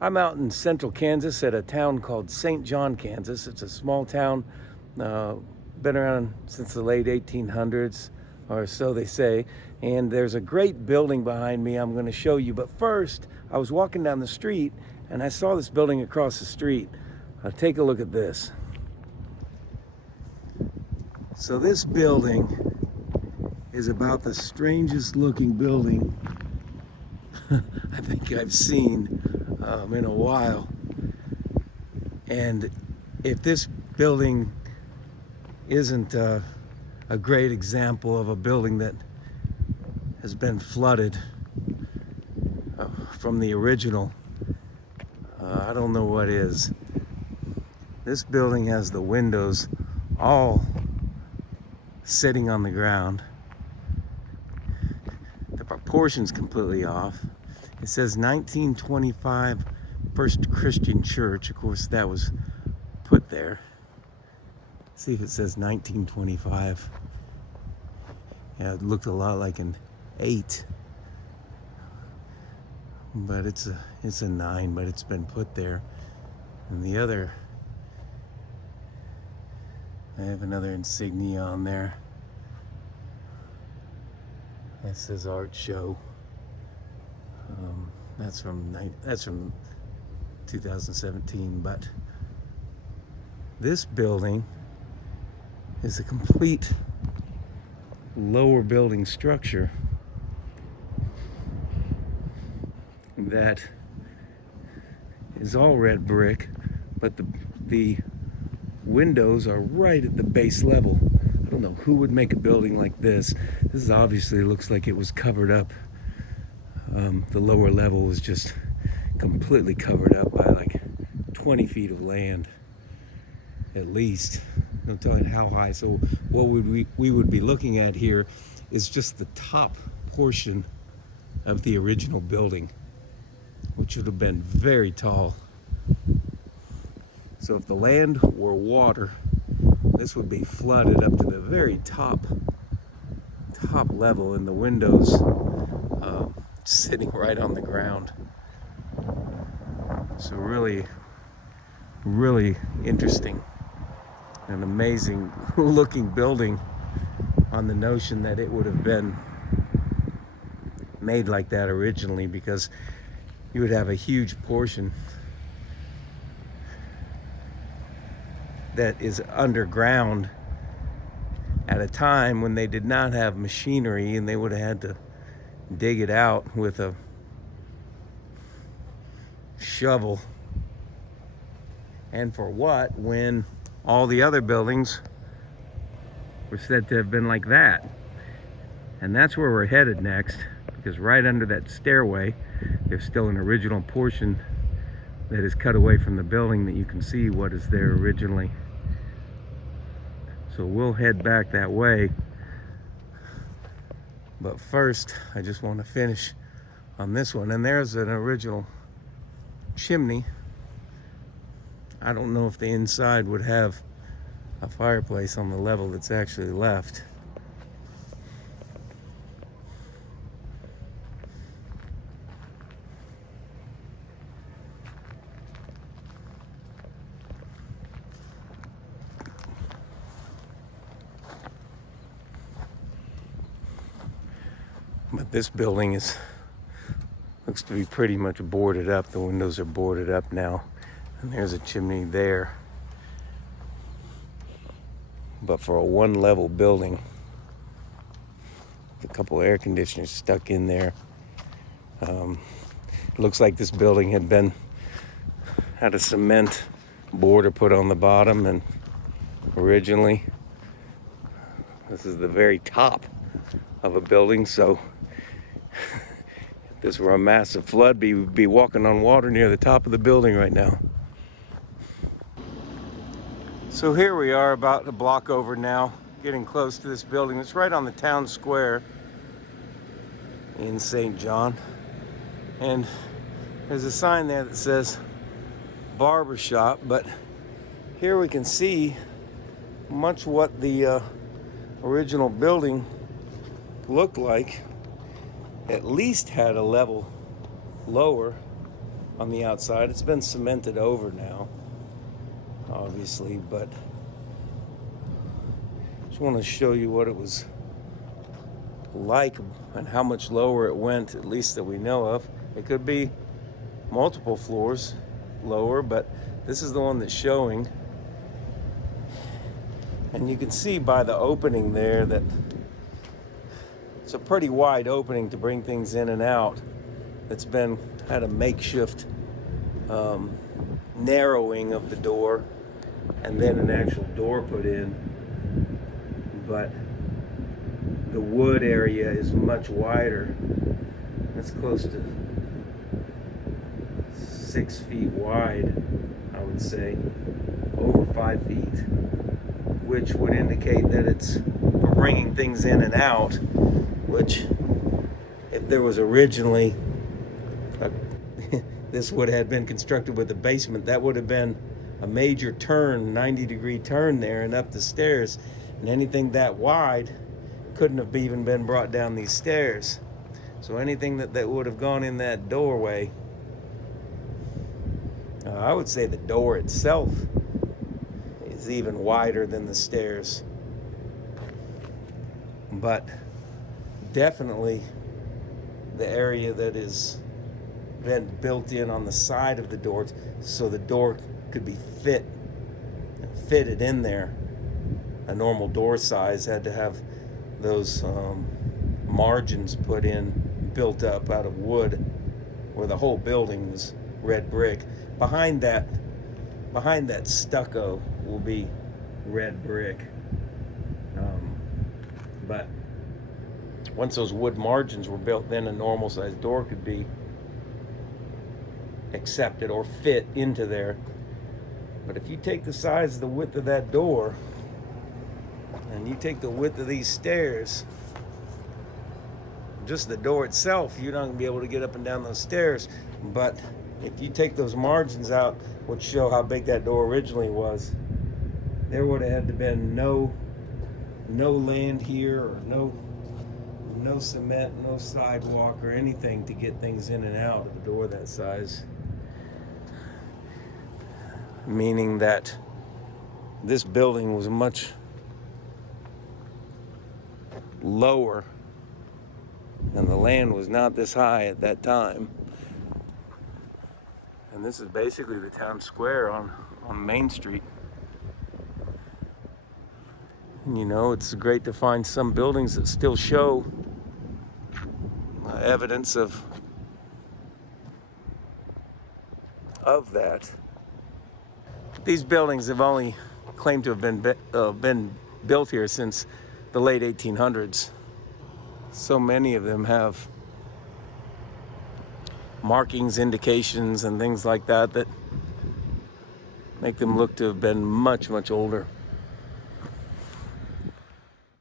I'm out in central Kansas at a town called St. John, Kansas. It's a small town, been around since the late 1800s, or so they say. And there's a great building behind me I'm going to show you. But first, I was walking down the street and I saw this building across the street. Take a look at this. So this building is about the strangest looking building I think I've seen in a while. And if this building isn't a great example of a building that has been flooded from the original, I don't know what is. This building has the windows all sitting on the ground. The proportion's completely off. It says 1925 First Christian Church. Of course, that was put there. See if it says 1925. Yeah, it looked a lot like an 8. But it's a 9, but it's been put there. And the other, I have another insignia on there. That says Art Show. That's from 2017. But this building is a complete lower building structure that is all red brick, but the windows are right at the base level. I don't know who would make a building like this. This obviously looks like it was covered up. The lower level was just completely covered up by like 20 feet of land, at least. I'm talking how high. So what we would be looking at here is just the top portion of the original building, which would have been very tall. So if the land were water, this would be flooded up to the very top level, and the windows sitting right on the ground. So really interesting and amazing looking building, on the notion that it would have been made like that originally, because you would have a huge portion that is underground at a time when they did not have machinery, and they would have had to dig it out with a shovel. And for what, when all the other buildings were said to have been like that? And that's where we're headed next, because right under that stairway there's still an original portion that is cut away from the building that you can see what is there originally. So we'll head back that way. But first, I just want to finish on this one. And there's an original chimney. I don't know if the inside would have a fireplace on the level that's actually left. But this building looks to be pretty much boarded up. The windows are boarded up now. And there's a chimney there. But for a one-level building, with a couple of air conditioners stuck in there, it looks like this building had a cement border put on the bottom, and originally this is the very top of a building. So if this were a massive flood, we'd be walking on water near the top of the building right now. So here we are, about a block over now, getting close to this building. It's right on the town square in St. John. And there's a sign there that says barber shop, but here we can see much what the original building looked like. At least had a level lower. on the outside. It's been cemented over now, obviously, but just want to show you what it was like and how much lower it went, at least that we know of. It could be multiple floors lower, but this is the one that's showing. And you can see by the opening there that it's a pretty wide opening to bring things in and out. It's had a makeshift narrowing of the door and then an actual door put in. But the wood area is much wider. It's close to 6 feet wide, I would say, over 5 feet, which would indicate that it's for bringing things in and out, which if there was originally this would have been constructed with a basement, that would have been a major turn, 90-degree turn there and up the stairs, and anything that wide couldn't have even been brought down these stairs. So anything that would have gone in that doorway, I would say the door itself is even wider than the stairs. But definitely the area that is then built in on the side of the door, so the door could be fitted in there. A normal door size had to have those margins put in, built up out of wood, where the whole building was red brick. Behind that stucco will be red brick. But once those wood margins were built, then a normal sized door could be accepted or fit into there. But if you take the size, the width of that door, and you take the width of these stairs, just the door itself, you're not going to be able to get up and down those stairs. But if you take those margins out, which show how big that door originally was, there would have had to been no land here, or no cement, no sidewalk or anything to get things in and out of a door that size. Meaning that this building was much lower and the land was not this high at that time. And this is basically the town square on Main Street. And you know, it's great to find some buildings that still show evidence of that. These buildings have only claimed to have been built here since the late 1800s. So many of them have markings, indications, and things like that that make them look to have been much, much older.